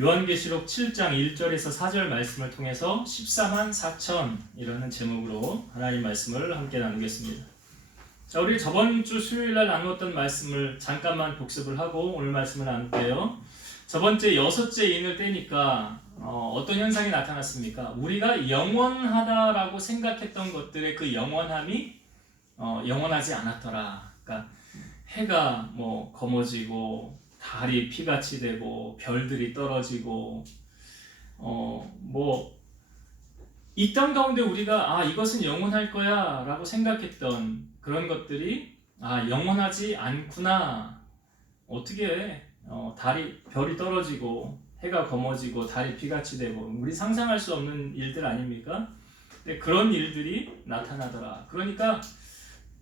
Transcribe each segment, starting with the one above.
요한계시록 7장 1절에서 4절 말씀을 통해서 14만 4천이라는 제목으로 하나님 말씀을 함께 나누겠습니다. 자, 우리 저번 주 수요일날 나누었던 말씀을 잠깐만 복습을 하고 오늘 말씀을 나눌게요. 저번째 여섯째 인을 떼니까 어떤 현상이 나타났습니까? 우리가 영원하다라고 생각했던 것들의 그 영원함이 영원하지 않았더라. 그러니까 해가 검어지고 달이 피같이 되고 별들이 떨어지고 이 땅 가운데 우리가 이것은 영원할 거야 라고 생각했던 그런 것들이 영원하지 않구나. 어떻게 별이 떨어지고 해가 검어지고 달이 피같이 되고 우리 상상할 수 없는 일들 아닙니까? 근데 그런 일들이 나타나더라. 그러니까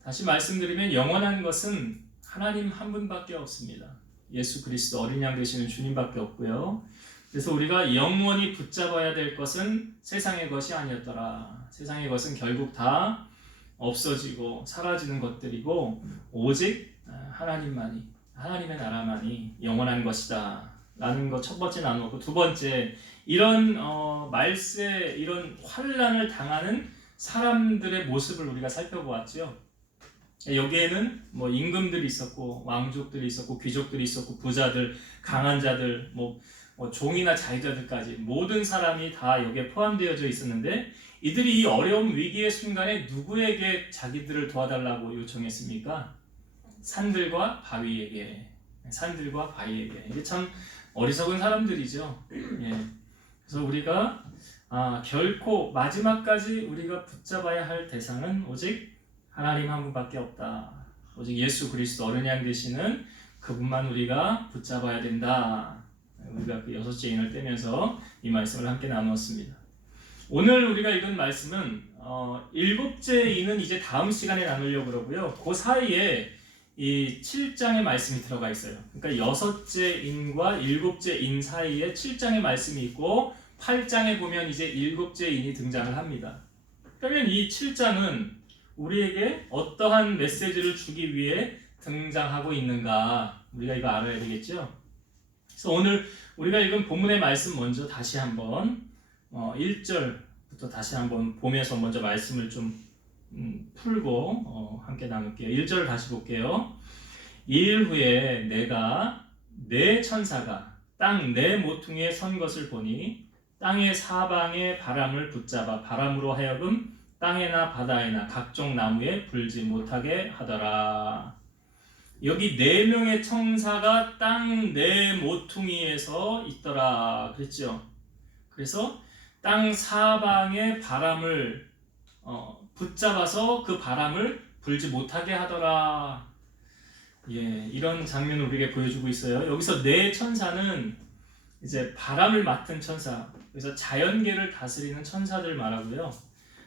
다시 말씀드리면 영원한 것은 하나님 한 분밖에 없습니다. 예수 그리스도 어린 양 되시는 주님밖에 없고요. 그래서 우리가 영원히 붙잡아야 될 것은 세상의 것이 아니었더라. 세상의 것은 결국 다 없어지고 사라지는 것들이고 오직 하나님만이, 하나님의 나라만이 영원한 것이다 라는 것 첫 번째 나누었고, 두 번째, 이런 말세, 이런 환난을 당하는 사람들의 모습을 우리가 살펴보았죠. 여기에는 임금들이 있었고 왕족들이 있었고 귀족들이 있었고 부자들, 강한 자들, 종이나 자유자들까지 모든 사람이 다 여기에 포함되어져 있었는데, 이들이 이 어려운 위기의 순간에 누구에게 자기들을 도와달라고 요청했습니까? 산들과 바위에게. 산들과 바위에게. 이게 참 어리석은 사람들이죠. 그래서 우리가 결코 마지막까지 우리가 붙잡아야 할 대상은 오직 하나님 한 분밖에 없다. 오직 예수 그리스도 어린 양 되시는 그분만 우리가 붙잡아야 된다. 우리가 그 여섯째 인을 떼면서 이 말씀을 함께 나누었습니다. 오늘 우리가 읽은 말씀은 일곱째 인은 이제 다음 시간에 나누려고 그러고요. 그 사이에 이 7장의 말씀이 들어가 있어요. 그러니까 여섯째 인과 일곱째 인 사이에 7장의 말씀이 있고 8장에 보면 이제 일곱째 인이 등장을 합니다. 그러면 이 7장은 우리에게 어떠한 메시지를 주기 위해 등장하고 있는가, 우리가 이거 알아야 되겠죠? 그래서 오늘 우리가 읽은 본문의 말씀 먼저 다시 한번 1절부터 다시 한번 보면서 먼저 말씀을 좀 풀고 함께 나눌게요. 1절을 다시 볼게요. 이일 후에 내가 내 천사가 땅 내 모퉁이에 선 것을 보니 땅의 사방에 바람을 붙잡아 바람으로 하여금 땅에나 바다에나 각종 나무에 불지 못하게 하더라. 여기 4명의 천사가 땅 내 모퉁이에서 있더라 그랬죠. 그래서 땅 사방에 바람을 붙잡아서 그 바람을 불지 못하게 하더라. 이런 장면을 우리에게 보여주고 있어요. 여기서 4천사는 이제 바람을 맡은 천사, 그래서 자연계를 다스리는 천사들 말하고요.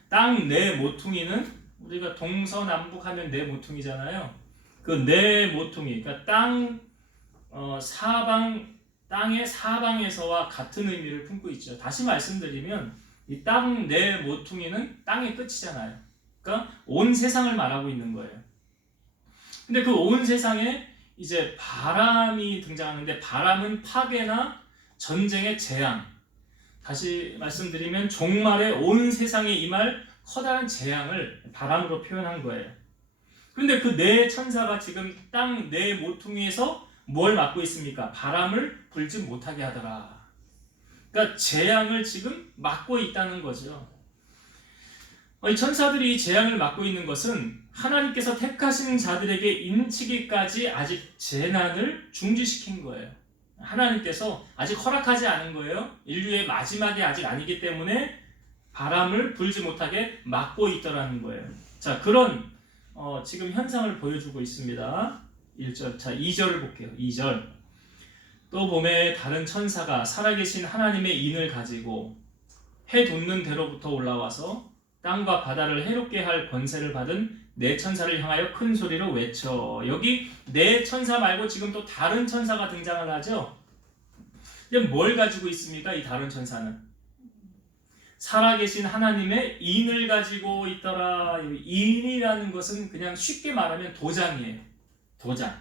땅 내 모퉁이는 우리가 동서남북 하면 네 모퉁이잖아요. 그 네 모퉁이, 그러니까 땅의 사방에서와 같은 의미를 품고 있죠. 다시 말씀드리면 이 땅 네 모퉁이는 땅의 끝이잖아요. 그러니까 온 세상을 말하고 있는 거예요. 근데 그 온 세상에 이제 바람이 등장하는데, 바람은 파괴나 전쟁의 재앙, 다시 말씀드리면 종말에 온 세상에 임할 커다란 재앙을 바람으로 표현한 거예요. 그런데 그 네 천사가 지금 땅 네 모퉁이에서 뭘 맡고 있습니까? 바람을 불지 못하게 하더라. 그러니까 재앙을 지금 맡고 있다는 거죠. 이 천사들이 재앙을 맡고 있는 것은 하나님께서 택하신 자들에게 인치기까지 아직 재난을 중지시킨 거예요. 하나님께서 아직 허락하지 않은 거예요. 인류의 마지막이 아직 아니기 때문에 바람을 불지 못하게 막고 있더라는 거예요. 자, 그런 지금 현상을 보여주고 있습니다. 1절, 자 2절을 볼게요. 2절. 또 봄에 다른 천사가 살아계신 하나님의 인을 가지고 해 돋는 대로부터 올라와서 땅과 바다를 해롭게 할 권세를 받은 네 천사를 향하여 큰 소리로 외쳐. 여기 네 천사 말고 지금 또 다른 천사가 등장을 하죠. 근데 뭘 가지고 있습니까? 이 다른 천사는 살아계신 하나님의 인을 가지고 있더라. 인이라는 것은 그냥 쉽게 말하면 도장이에요. 도장.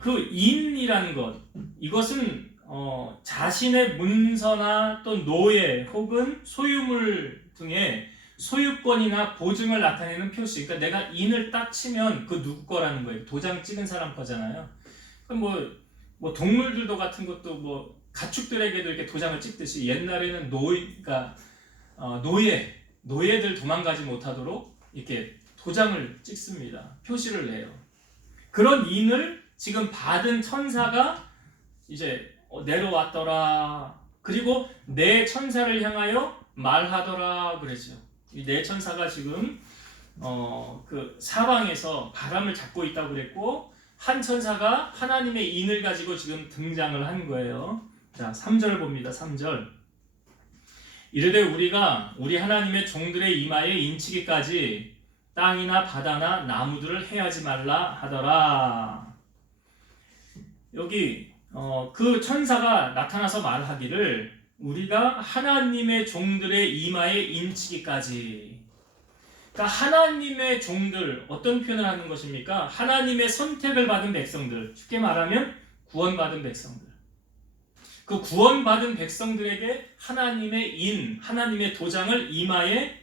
그 인이라는 것, 이것은 자신의 문서나 또 노예 혹은 소유물 등의 소유권이나 보증을 나타내는 표시. 그러니까 내가 인을 딱 치면 그 누구 거라는 거예요. 도장 찍은 사람 거잖아요. 그럼 뭐 동물들도 같은 것도 뭐 가축들에게도 이렇게 도장을 찍듯이 옛날에는 그러니까 노예들 도망가지 못하도록 이렇게 도장을 찍습니다. 표시를 내요. 그런 인을 지금 받은 천사가 이제 내려왔더라. 그리고 내 천사를 향하여 말하더라 그러죠. 이 내 천사가 지금 그 사방에서 바람을 잡고 있다고 그랬고, 한 천사가 하나님의 인을 가지고 지금 등장을 한 거예요. 자, 3절 봅니다. 3절. 이르되 우리가 우리 하나님의 종들의 이마에 인치기까지 땅이나 바다나 나무들을 해하지 말라 하더라. 여기 그 천사가 나타나서 말하기를 우리가 하나님의 종들의 이마에 인치기까지. 그러니까 하나님의 종들, 어떤 표현을 하는 것입니까? 하나님의 선택을 받은 백성들, 쉽게 말하면 구원받은 백성들. 그 구원받은 백성들에게 하나님의 하나님의 도장을 이마에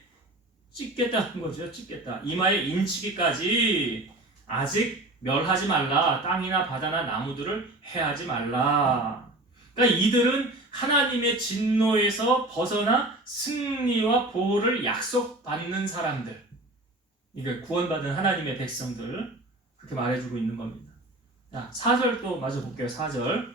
찍겠다는 거죠. 찍겠다. 이마에 인치기까지 아직 멸하지 말라. 땅이나 바다나 나무들을 해하지 말라. 그러니까 이들은 하나님의 진노에서 벗어나 승리와 보호를 약속받는 사람들. 이게 구원받은 하나님의 백성들. 그렇게 말해주고 있는 겁니다. 자, 4절 또 마저 볼게요. 4절.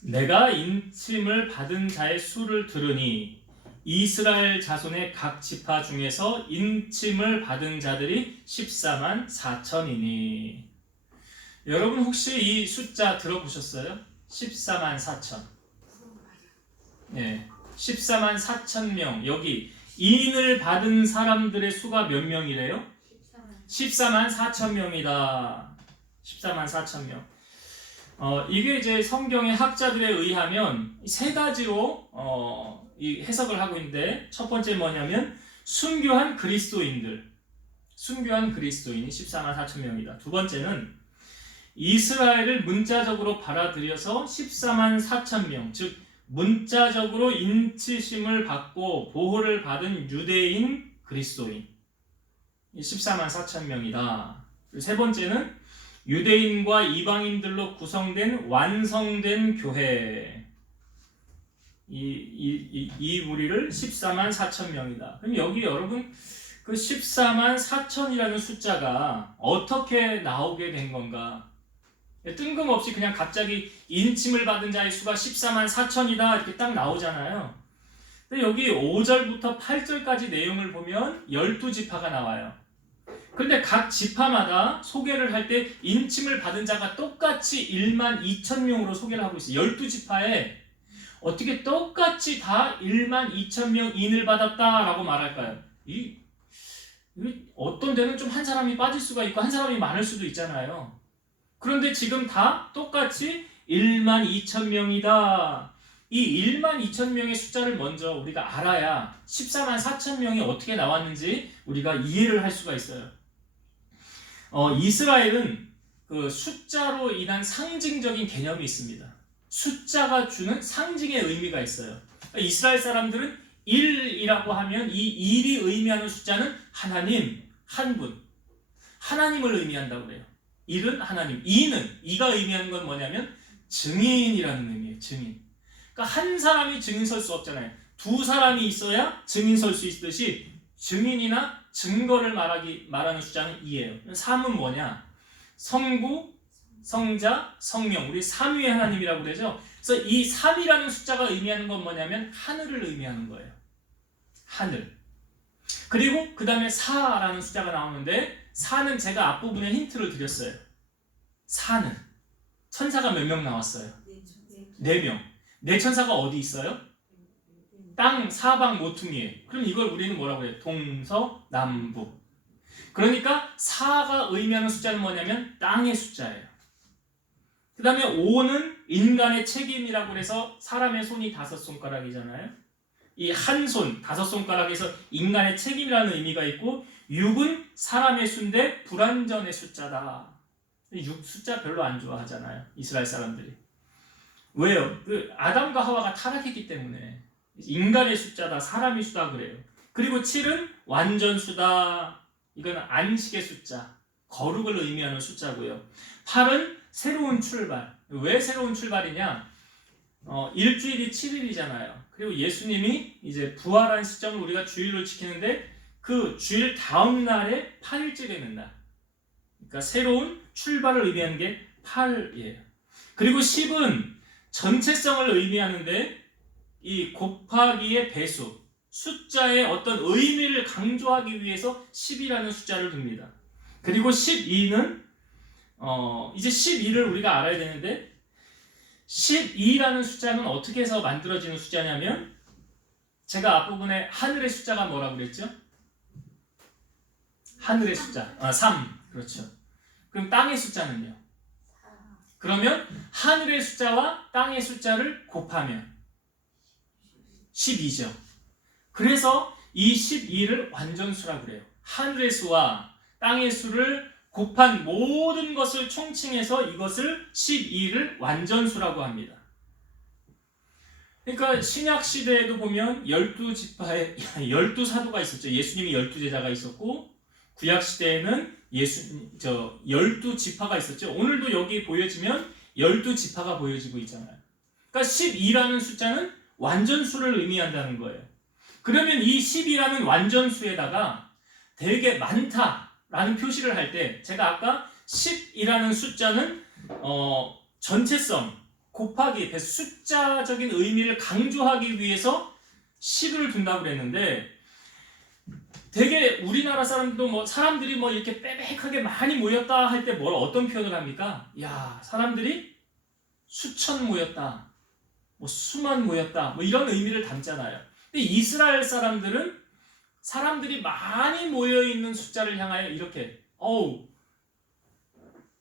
내가 인침을 받은 자의 수를 들으니 이스라엘 자손의 각 지파 중에서 인침을 받은 자들이 14만 4천이니. 여러분 혹시 이 숫자 들어보셨어요? 14만 4천. 네, 14만 4천 명. 여기 인을 받은 사람들의 수가 몇 명이래요? 14만 4천 명이다. 14만 4천 명. 이게 이제 성경의 학자들에 의하면 세 가지로 이 해석을 하고 있는데, 첫 번째 뭐냐면 순교한 그리스도인이 14만 4천 명이다. 두 번째는 이스라엘을 문자적으로 받아들여서 14만 4천 명, 즉 문자적으로 인치심을 받고 보호를 받은 유대인 그리스도인 14만 4천 명이다. 세 번째는 유대인과 이방인들로 구성된 완성된 교회, 이 무리를 14만 4천 명이다. 그럼 여기 여러분 그 14만 4천이라는 숫자가 어떻게 나오게 된 건가? 뜬금없이 그냥 갑자기 인침을 받은 자의 수가 14만 4천이다 이렇게 딱 나오잖아요. 근데 여기 5절부터 8절까지 내용을 보면 12지파가 나와요. 그런데 각 지파마다 소개를 할 때 인침을 받은 자가 똑같이 1만 2천 명으로 소개를 하고 있어요. 12지파에 어떻게 똑같이 다 1만 2천 명 인을 받았다라고 말할까요? 어떤 데는 좀 한 사람이 빠질 수가 있고 한 사람이 많을 수도 있잖아요. 그런데 지금 다 똑같이 1만 2천 명이다. 이 1만 2천 명의 숫자를 먼저 우리가 알아야 14만 4천 명이 어떻게 나왔는지 우리가 이해를 할 수가 있어요. 이스라엘은 그 숫자로 인한 상징적인 개념이 있습니다. 숫자가 주는 상징의 의미가 있어요. 이스라엘 사람들은 1이라고 하면 이 1이 의미하는 숫자는 하나님, 한 분, 하나님을 의미한다고 그래요. 1은 하나님, 2가 의미하는 건 뭐냐면 증인이라는 의미예요. 증인. 그러니까 한 사람이 증인 설 수 없잖아요. 두 사람이 있어야 증인 설 수 있듯이 증인이나 증거를 말하는 숫자는 2예요. 3은 뭐냐? 성부, 성자, 성령, 우리 삼위의 하나님이라고 그러죠. 그래서 이 3이라는 숫자가 의미하는 건 뭐냐면 하늘을 의미하는 거예요. 하늘. 그리고 그 다음에 4라는 숫자가 나오는데 4는 제가 앞부분에 힌트를 드렸어요. 4는 천사가 몇 명 나왔어요? 4명. 네 천사가 어디 있어요? 땅 사방 모퉁이에. 그럼 이걸 우리는 뭐라고 해요? 동서남북. 그러니까 4가 의미하는 숫자는 뭐냐면 땅의 숫자예요. 그 다음에 5는 인간의 책임이라고 해서 사람의 손이 5손가락이잖아요. 이 한 손, 5손가락에서 인간의 책임이라는 의미가 있고, 6은 사람의 수인데 불완전의 숫자다. 6 숫자 별로 안 좋아하잖아요. 이스라엘 사람들이. 왜요? 그 아담과 하와가 타락했기 때문에 인간의 숫자다, 사람의 수다 그래요. 그리고 7은 완전수다. 이건 안식의 숫자, 거룩을 의미하는 숫자고요. 8은 새로운 출발. 왜 새로운 출발이냐? 일주일이 7일이잖아요. 그리고 예수님이 이제 부활한 시점을 우리가 주일로 지키는데 그 주일 다음 날에 8일째 되는 날. 그러니까 새로운 출발을 의미하는 게 8이에요. 그리고 10은 전체성을 의미하는데 이 곱하기의 배수, 숫자의 어떤 의미를 강조하기 위해서 10이라는 숫자를 둡니다. 그리고 12는 이제 12를 우리가 알아야 되는데 12라는 숫자는 어떻게 해서 만들어지는 숫자냐면 제가 앞부분에 하늘의 숫자가 뭐라고 그랬죠? 하늘의 숫자 3 그렇죠. 그럼 땅의 숫자는요? 그러면 하늘의 숫자와 땅의 숫자를 곱하면 12죠. 그래서 이 12를 완전수라고 그래요. 하늘의 수와 땅의 수를 곱한 모든 것을 총칭해서 이것을 12를 완전수라고 합니다. 그러니까 신약 시대에도 보면 12지파에 12사도가 있었죠. 예수님이 12제자가 있었고 구약 시대에는 12지파가 있었죠. 오늘도 여기 보여지면 12지파가 보여지고 있잖아요. 그러니까 12라는 숫자는 완전수를 의미한다는 거예요. 그러면 이 10이라는 완전수에다가 되게 많다라는 표시를 할 때 제가 아까 10이라는 숫자는 전체성, 곱하기, 숫자적인 의미를 강조하기 위해서 10을 둔다고 그랬는데 되게 우리나라 사람들도 사람들이 이렇게 빼백하게 많이 모였다 할 때 어떤 표현을 합니까? 야, 사람들이 수천 모였다, 수만 모였다, 이런 의미를 담잖아요. 근데 이스라엘 사람들은 사람들이 많이 모여있는 숫자를 향하여 이렇게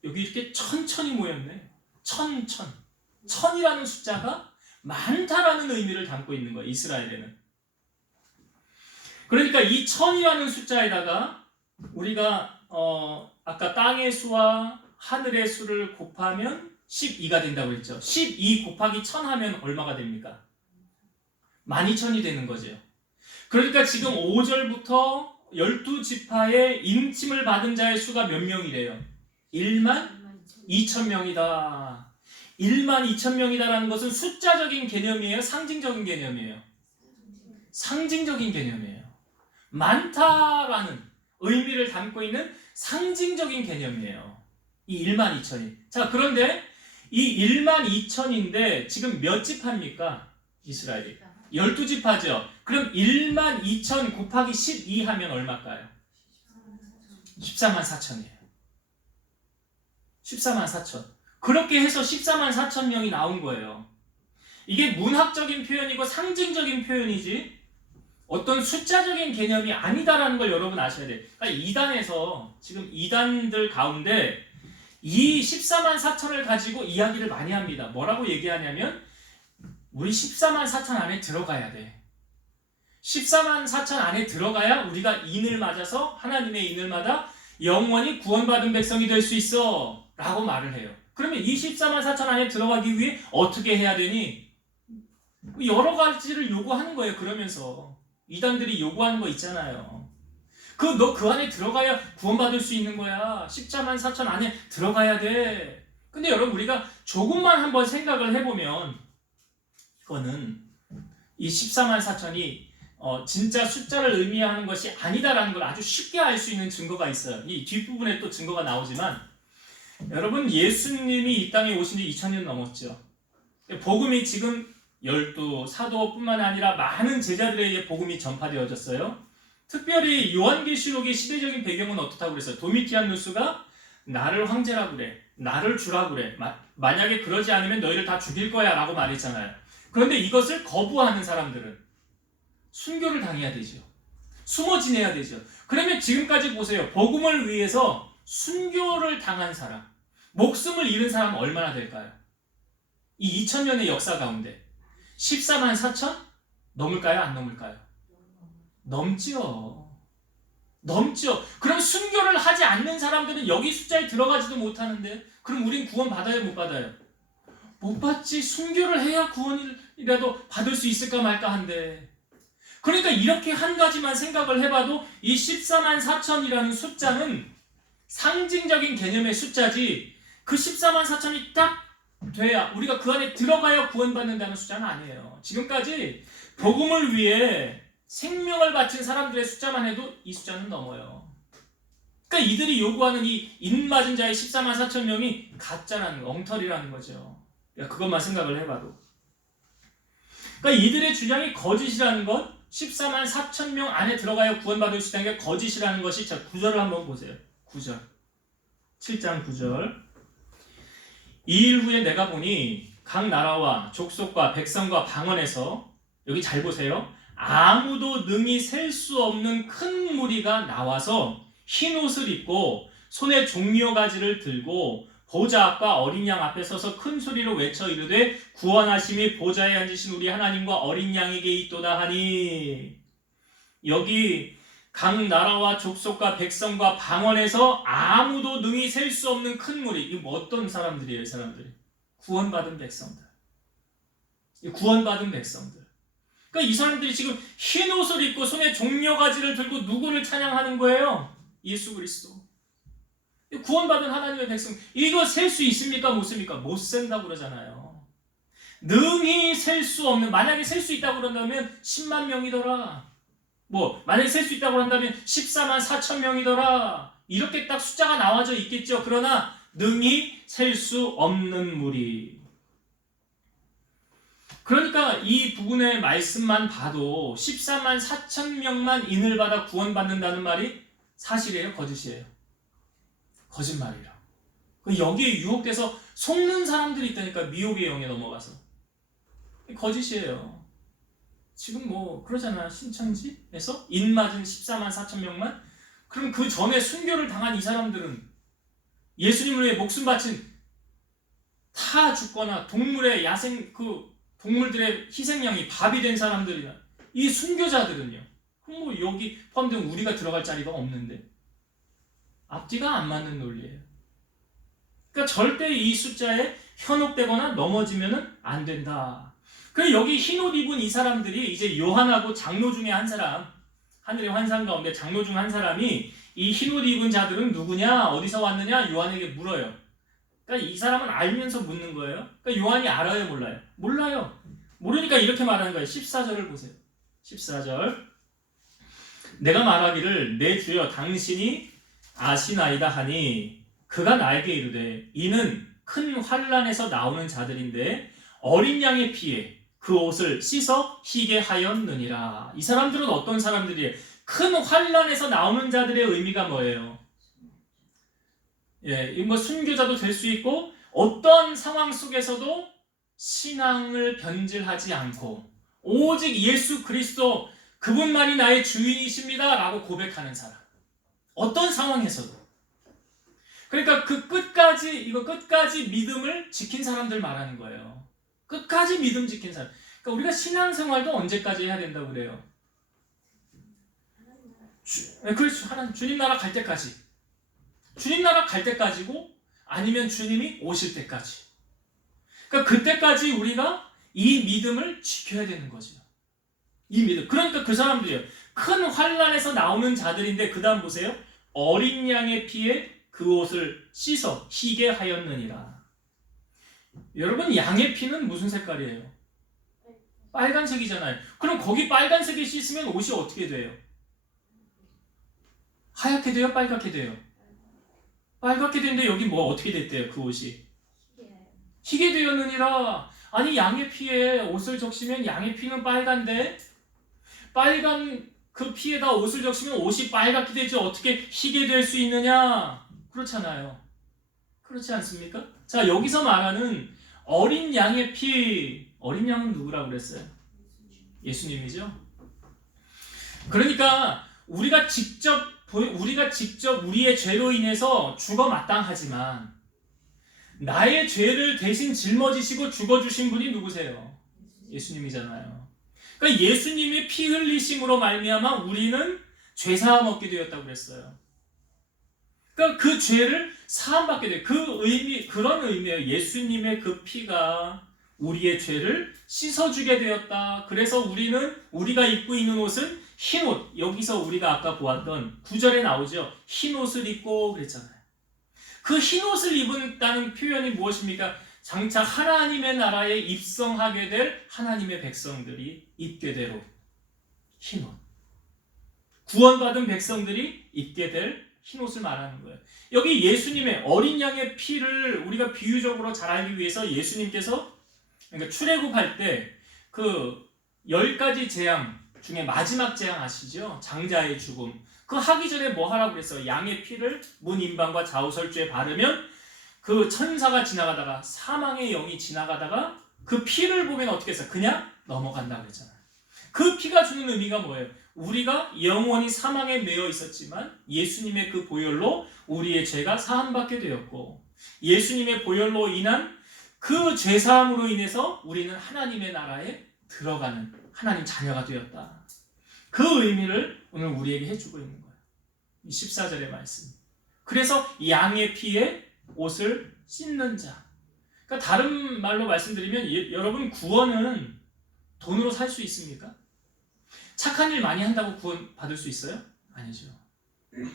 여기 이렇게 천천히 모였네. 천이라는 숫자가 많다라는 의미를 담고 있는 거예요. 이스라엘에는. 그러니까 이 천이라는 숫자에다가 우리가 아까 땅의 수와 하늘의 수를 곱하면 12가 된다고 했죠. 12 곱하기 1000 하면 얼마가 됩니까? 12,000이 되는 거죠. 그러니까 지금 5절부터 12지파의 인침을 받은 자의 수가 몇 명이래요? 12,000명이다. 12,000명이다라는 것은 숫자적인 개념이에요? 상징적인 개념이에요? 상징적인 개념이에요. 많다라는 의미를 담고 있는 상징적인 개념이에요. 이 12,000이. 자, 그런데 이 12,000인데 지금 몇 지파입니까? 이스라엘이. 12지파죠. 그럼 12,000 곱하기 12 하면 얼마일까요? 144,000이에요. 144,000. 그렇게 해서 144,000명이 나온 거예요. 이게 문학적인 표현이고 상징적인 표현이지 어떤 숫자적인 개념이 아니다라는 걸 여러분 아셔야 돼요. 그러니까 이단에서 지금 이단들 가운데 이 144,000을 가지고 이야기를 많이 합니다. 뭐라고 얘기하냐면 우리 144,000 안에 들어가야 돼. 144,000 안에 들어가야 우리가 인을 맞아서 하나님의 인을 맞아 영원히 구원받은 백성이 될 수 있어 라고 말을 해요. 그러면 이 144,000 안에 들어가기 위해 어떻게 해야 되니? 여러 가지를 요구하는 거예요. 그러면서 이단들이 요구하는 거 있잖아요. 너 그 안에 들어가야 구원받을 수 있는 거야. 144,000 안에 들어가야 돼. 근데 여러분 우리가 조금만 한번 생각을 해보면 이거는 이 144,000이 진짜 숫자를 의미하는 것이 아니다라는 걸 아주 쉽게 알 수 있는 증거가 있어요. 이 뒷부분에 또 증거가 나오지만 여러분 예수님이 이 땅에 오신 지 2000년 넘었죠. 복음이 지금 12사도뿐만 아니라 많은 제자들에게 복음이 전파되어졌어요. 특별히 요한계시록의 시대적인 배경은 어떻다고 그랬어요? 도미티안 누스가 나를 황제라고 그래, 나를 주라고 그래, 만약에 그러지 않으면 너희를 다 죽일 거야 라고 말했잖아요. 그런데 이것을 거부하는 사람들은 순교를 당해야 되죠. 숨어 지내야 되죠. 그러면 지금까지 보세요. 복음을 위해서 순교를 당한 사람, 목숨을 잃은 사람은 얼마나 될까요? 이 2000년의 역사 가운데 144,000? 넘을까요? 안 넘을까요? 넘죠. 그럼 순교를 하지 않는 사람들은 여기 숫자에 들어가지도 못하는데 그럼 우린 구원 받아요? 못 받아요? 못 받지. 순교를 해야 구원이라도 받을 수 있을까 말까 한데. 그러니까 이렇게 한 가지만 생각을 해봐도 이 14만 4천이라는 숫자는 상징적인 개념의 숫자지, 그 14만 4천이 딱 돼야, 우리가 그 안에 들어가야 구원받는다는 숫자는 아니에요. 지금까지 복음을 위해 생명을 바친 사람들의 숫자만 해도 이 숫자는 넘어요. 그러니까 이들이 요구하는 이 인맞은 자의 14만 4천 명이 가짜라는 거, 엉터리라는 거죠. 그것만 생각을 해봐도. 그러니까 이들의 주장이 거짓이라는 것, 14만 4천 명 안에 들어가야 구원받을 수 있다는 게 거짓이라는 것이, 자, 9절을 한번 보세요. 9절. 7장 9절. 2일 후에 내가 보니 각 나라와 족속과 백성과 방언에서, 여기 잘 보세요, 아무도 능히 셀 수 없는 큰 무리가 나와서 흰 옷을 입고 손에 종려가지를 들고 보좌 앞과 어린 양 앞에 서서 큰 소리로 외쳐 이르되 구원하심이 보좌에 앉으신 우리 하나님과 어린 양에게 있도다 하니. 여기 각 나라와 족속과 백성과 방언에서 아무도 능히 셀 수 없는 큰 무리. 이거 뭐 어떤 사람들이에요? 이 사람들이 구원받은 백성들. 구원받은 백성들. 그러니까 이 사람들이 지금 흰 옷을 입고 손에 종려가지를 들고 누구를 찬양하는 거예요? 예수 그리스도. 구원받은 하나님의 백성. 이거 셀 수 있습니까? 못 셉니까? 못 센다고 그러잖아요. 능히 셀 수 없는, 만약에 셀 수 있다고 그런다면 10만 명이더라. 만약에 셀 수 있다고 한다면 14만 4천 명이더라. 이렇게 딱 숫자가 나와져 있겠죠. 그러나 능히 셀 수 없는 무리. 그러니까 이 부분의 말씀만 봐도 14만 4천 명만 인을 받아 구원받는다는 말이 사실이에요? 거짓이에요? 거짓말이라. 여기에 유혹돼서 속는 사람들이 있다니까. 미혹의 영에 넘어가서. 거짓이에요. 지금 그러잖아. 신천지에서 인 맞은 14만 4천 명만? 그럼 그 전에 순교를 당한 이 사람들은, 예수님을 위해 목숨 바친, 타 죽거나 동물의 동물들의 희생양이 밥이 된 사람들이나 이 순교자들은요. 그럼 여기 포함되면 우리가 들어갈 자리가 없는데. 앞뒤가 안 맞는 논리예요. 그러니까 절대 이 숫자에 현혹되거나 넘어지면 안 된다. 그래서 여기 흰옷 입은 이 사람들이 이제 요한하고 장로 중에 한 사람, 하늘의 환상 가운데 장로 중 한 사람이 이 흰옷 입은 자들은 누구냐, 어디서 왔느냐 요한에게 물어요. 그러니까 이 사람은 알면서 묻는 거예요. 그러니까 요한이 알아요, 몰라요? 몰라요. 모르니까 이렇게 말하는 거예요. 14절을 보세요. 14절. 내가 말하기를 내 주여 당신이 아시나이다 하니 그가 나에게 이르되 이는 큰 환난에서 나오는 자들인데 어린 양의 피에 그 옷을 씻어 희게 하였느니라. 이 사람들은 어떤 사람들이에요? 큰 환난에서 나오는 자들의 의미가 뭐예요? 순교자도 될 수 있고 어떤 상황 속에서도 신앙을 변질하지 않고 오직 예수 그리스도 그분만이 나의 주인이십니다 라고 고백하는 사람. 어떤 상황에서도. 그러니까 그 끝까지 믿음을 지킨 사람들 말하는 거예요. 끝까지 믿음 지킨 사람. 그러니까 우리가 신앙생활도 언제까지 해야 된다고 그래요? 그렇죠. 하나님 주님 나라 갈 때까지. 주님 나라 갈 때까지고 아니면 주님이 오실 때까지. 그러니까 그때까지 우리가 이 믿음을 지켜야 되는 거죠. 이 믿음. 그러니까 그 사람들이요. 큰 환난에서 나오는 자들인데 그 다음 보세요. 어린 양의 피에 그 옷을 씻어 희게 하였느니라. 여러분, 양의 피는 무슨 색깔이에요? 빨간색이잖아요. 그럼 거기 빨간색에 씻으면 옷이 어떻게 돼요? 하얗게 돼요? 빨갛게 돼요? 빨갛게 되는데 여기 어떻게 됐대요? 그 옷이 희게 되었느니라. 아니, 양의 피에 옷을 적시면 양의 피는 빨간데 빨간 그 피에다 옷을 적시면 옷이 빨갛게 되지 어떻게 희게 될 수 있느냐? 그렇잖아요. 그렇지 않습니까? 자, 여기서 말하는 어린 양의 피, 어린 양은 누구라고 그랬어요? 예수님이죠. 그러니까 우리가 직접 우리의 죄로 인해서 죽어 마땅하지만 나의 죄를 대신 짊어지시고 죽어주신 분이 누구세요? 예수님이잖아요. 그러니까 예수님이 피 흘리심으로 말미암아 우리는 죄사함 얻게 되었다고 그랬어요. 그러니까 그 죄를 사함받게 돼. 그런 의미예요. 예수님의 그 피가 우리의 죄를 씻어주게 되었다. 그래서 우리가 입고 있는 옷은 흰 옷. 여기서 우리가 아까 보았던 9절에 나오죠. 흰 옷을 입고 그랬잖아요. 그 흰 옷을 입은다는 표현이 무엇입니까? 장차 하나님의 나라에 입성하게 될 하나님의 백성들이 입게 될 옷. 흰 옷. 구원받은 백성들이 입게 될 흰 옷을 말하는 거예요. 여기 예수님의 어린 양의 피를 우리가 비유적으로 잘 알기 위해서 예수님께서 그러니까 출애굽할 때 그 10가지 재앙 중에 마지막 재앙 아시죠? 장자의 죽음. 그 하기 전에 뭐 하라고 그랬어요? 양의 피를 문 임방과 좌우설주에 바르면 그 천사가 지나가다가 사망의 영이 지나가다가 그 피를 보면 어떻게 했어요? 그냥 넘어간다고 그랬잖아요. 그 피가 주는 의미가 뭐예요? 우리가 영원히 사망에 매여 있었지만 예수님의 그 보혈로 우리의 죄가 사함받게 되었고 예수님의 보혈로 인한 그 죄사함으로 인해서 우리는 하나님의 나라에 들어가는 하나님 자녀가 되었다. 그 의미를 오늘 우리에게 해주고 있는 거예요. 이 14절의 말씀. 그래서 양의 피에 옷을 씻는 자. 그러니까 다른 말로 말씀드리면 여러분 구원은 돈으로 살 수 있습니까? 착한 일 많이 한다고 구원 받을 수 있어요? 아니죠.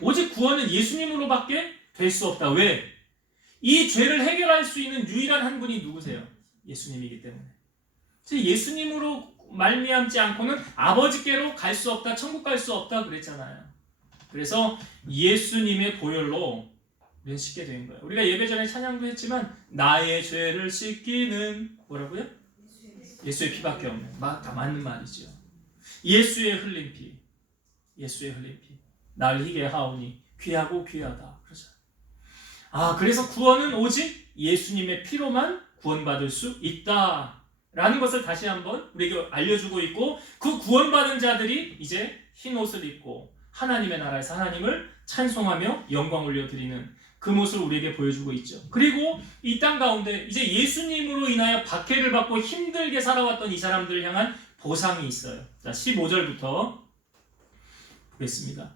오직 구원은 예수님으로밖에 될 수 없다. 왜? 이 죄를 해결할 수 있는 유일한 한 분이 누구세요? 예수님이기 때문에. 예수님으로 말미암지 않고는 아버지께로 갈 수 없다, 천국 갈 수 없다 그랬잖아요. 그래서 예수님의 보혈로 우리는 씻게 된 거예요. 우리가 예배 전에 찬양도 했지만 나의 죄를 씻기는 뭐라고요? 예수의 피밖에 없는. 다 맞는 말이죠. 예수의 흘린 피. 예수의 흘린 피. 날 희게 하오니 귀하고 귀하다. 그렇죠. 그래서 구원은 오직 예수님의 피로만 구원받을 수 있다. 라는 것을 다시 한번 우리에게 알려주고 있고 그 구원받은 자들이 이제 흰 옷을 입고 하나님의 나라에서 하나님을 찬송하며 영광 올려드리는 그 모습을 우리에게 보여주고 있죠. 그리고 이 땅 가운데 이제 예수님으로 인하여 박해를 받고 힘들게 살아왔던 이 사람들을 향한 보상이 있어요. 자, 15절부터 보겠습니다.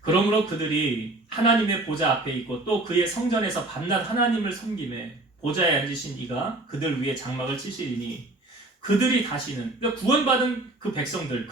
그러므로 그들이 하나님의 보좌 앞에 있고 또 그의 성전에서 밤낮 하나님을 섬기매 보좌에 앉으신 이가 그들 위에 장막을 치시리니 그들이 다시는 그러니까 구원받은 그 백성들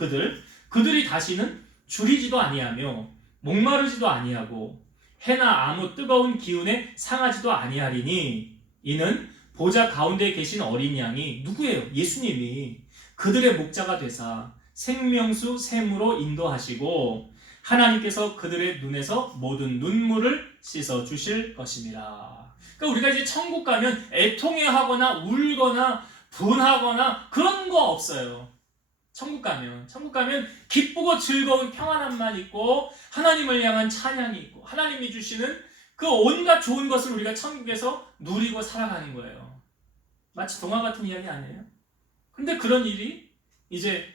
그들이 다시는 줄이지도 아니하며 목마르지도 아니하고 해나 아무 뜨거운 기운에 상하지도 아니하리니 이는 보좌 가운데 계신 어린 양이 누구예요? 예수님이 그들의 목자가 되사 생명수 샘으로 인도하시고 하나님께서 그들의 눈에서 모든 눈물을 씻어 주실 것입니다. 그러니까 우리가 이제 천국 가면 애통해하거나 울거나 분하거나 그런 거 없어요. 천국 가면 기쁘고 즐거운 평안함만 있고 하나님을 향한 찬양이 있고 하나님이 주시는 그 온갖 좋은 것을 우리가 천국에서 누리고 살아가는 거예요. 마치 동화 같은 이야기 아니에요? 근데 그런 일이 이제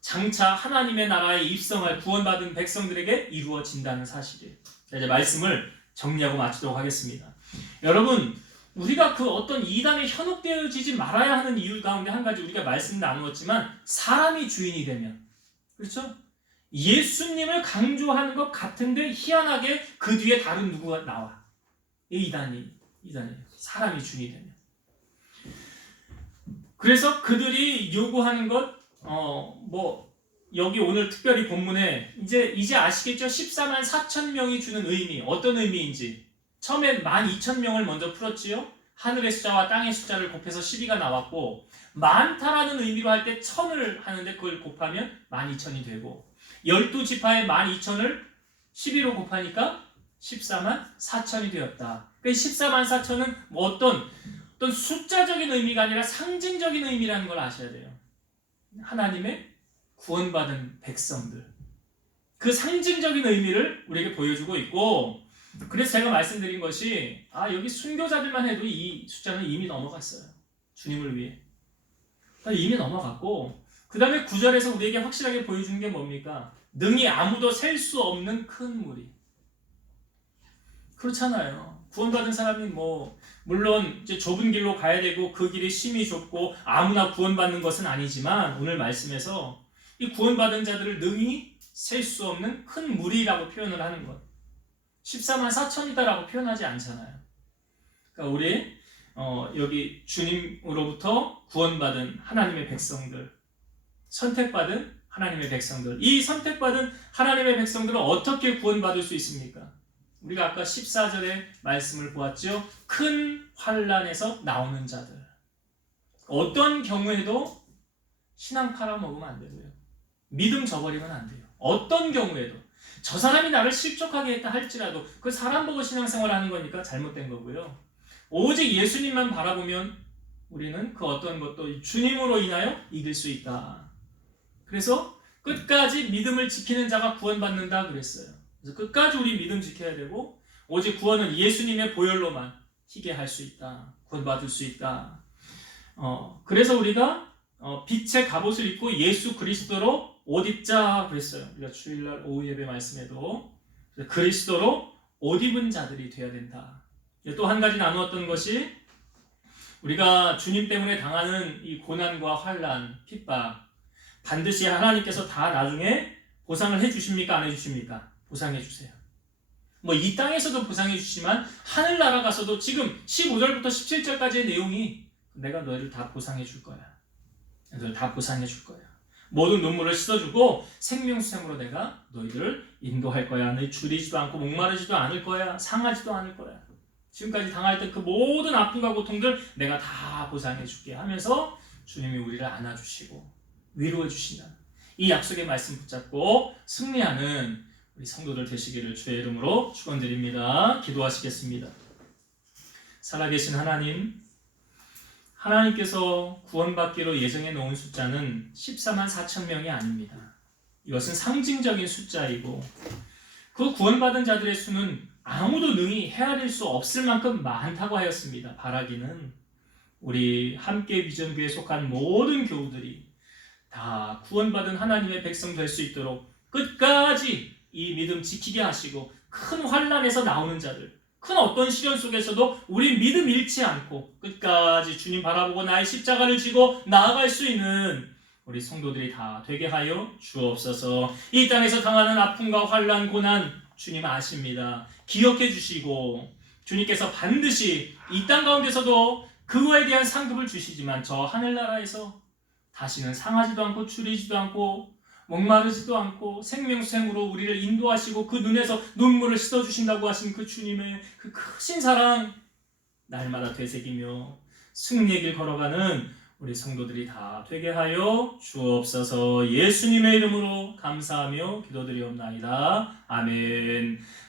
장차 하나님의 나라에 입성할 구원받은 백성들에게 이루어진다는 사실이에요. 이제 말씀을 정리하고 마치도록 하겠습니다. 여러분, 우리가 그 어떤 이단에 현혹되어지지 말아야 하는 이유 가운데 한 가지 우리가 말씀 나누었지만 사람이 주인이 되면 그렇죠? 예수님을 강조하는 것 같은데 희한하게 그 뒤에 다른 누구가 나와. 이단이 사람이 주인이 되면. 그래서 그들이 요구하는 것 여기 오늘 특별히 본문에 이제 아시겠죠? 14만 4천 명이 주는 의미, 어떤 의미인지. 처음에 12,000명을 먼저 풀었지요. 하늘의 숫자와 땅의 숫자를 곱해서 12가 나왔고 많다라는 의미로 할 때 1000을 하는데 그걸 곱하면 12,000이 되고 12지파의 12,000을 12로 곱하니까 14만 4천이 되었다. 그 14만 4천은 어떤 숫자적인 의미가 아니라 상징적인 의미라는 걸 아셔야 돼요. 하나님의 구원받은 백성들. 그 상징적인 의미를 우리에게 보여주고 있고 그래서 제가 말씀드린 것이 여기 순교자들만 해도 이 숫자는 이미 넘어갔어요. 주님을 위해. 이미 넘어갔고 그 다음에 9절에서 우리에게 확실하게 보여주는 게 뭡니까? 능히 아무도 셀 수 없는 큰 무리. 그렇잖아요. 구원받은 사람이 물론 이제 좁은 길로 가야 되고 그 길이 심히 좁고 아무나 구원받는 것은 아니지만 오늘 말씀에서 이 구원받은 자들을 능히 셀 수 없는 큰 무리라고 표현을 하는 것. 14만 4천이다라고 표현하지 않잖아요. 그러니까 우리 여기 주님으로부터 구원받은 하나님의 백성들, 선택받은 하나님의 백성들, 이 선택받은 하나님의 백성들은 어떻게 구원받을 수 있습니까? 우리가 아까 14절의 말씀을 보았죠. 큰 환난에서 나오는 자들. 어떤 경우에도 신앙 팔아먹으면 안 되고요. 믿음 저버리면 안 돼요. 어떤 경우에도. 저 사람이 나를 실족하게 했다 할지라도 그 사람 보고 신앙생활 하는 거니까 잘못된 거고요. 오직 예수님만 바라보면 우리는 그 어떤 것도 주님으로 인하여 이길 수 있다. 그래서 끝까지 믿음을 지키는 자가 구원받는다 그랬어요. 그래서 끝까지 우리 믿음 지켜야 되고 오직 구원은 예수님의 보혈로만 희게 할 수 있다. 구원받을 수 있다. 그래서 우리가 빛의 갑옷을 입고 예수 그리스도로 옷 입자 그랬어요. 우리가 주일날 오후 예배 말씀에도 그리스도로 옷 입은 자들이 되어야 된다. 또 한 가지 나누었던 것이 우리가 주님 때문에 당하는 이 고난과 환난, 핍박 반드시 하나님께서 다 나중에 보상을 해주십니까? 안 해주십니까? 보상해 주세요. 이 땅에서도 보상해 주시지만 하늘나라 가서도 지금 15절부터 17절까지의 내용이 내가 너희를 다 보상해 줄 거야. 너희를 다 보상해 줄 거야. 모든 눈물을 씻어주고 생명수샘으로 내가 너희들을 인도할 거야. 너희 줄이지도 않고 목마르지도 않을 거야. 상하지도 않을 거야. 지금까지 당할 때 그 모든 아픔과 고통들 내가 다 보상해 줄게 하면서 주님이 우리를 안아주시고 위로해 주신다. 이 약속의 말씀 붙잡고 승리하는 우리 성도들 되시기를 주의 이름으로 축원드립니다. 기도하시겠습니다. 살아계신 하나님, 하나님께서 구원받기로 예정해 놓은 숫자는 14만 4천 명이 아닙니다. 이것은 상징적인 숫자이고 그 구원받은 자들의 수는 아무도 능히 헤아릴 수 없을 만큼 많다고 하였습니다. 바라기는 우리 함께 비전교회에 속한 모든 교우들이 다 구원받은 하나님의 백성 될 수 있도록 끝까지 이 믿음 지키게 하시고 큰 환난에서 나오는 자들, 큰 어떤 시련 속에서도 우리 믿음 잃지 않고 끝까지 주님 바라보고 나의 십자가를 지고 나아갈 수 있는 우리 성도들이 다 되게 하여 주옵소서. 이 땅에서 당하는 아픔과 환난, 고난 주님 아십니다. 기억해 주시고 주님께서 반드시 이 땅 가운데서도 그거에 대한 상급을 주시지만 저 하늘나라에서 다시는 상하지도 않고 추리지도 않고 목마르지도 않고 생명수샘으로 우리를 인도하시고 그 눈에서 눈물을 씻어주신다고 하신 그 주님의 그 크신 사랑 날마다 되새기며 승리의 길 걸어가는 우리 성도들이 다 되게 하여 주옵소서. 예수님의 이름으로 감사하며 기도드리옵나이다. 아멘.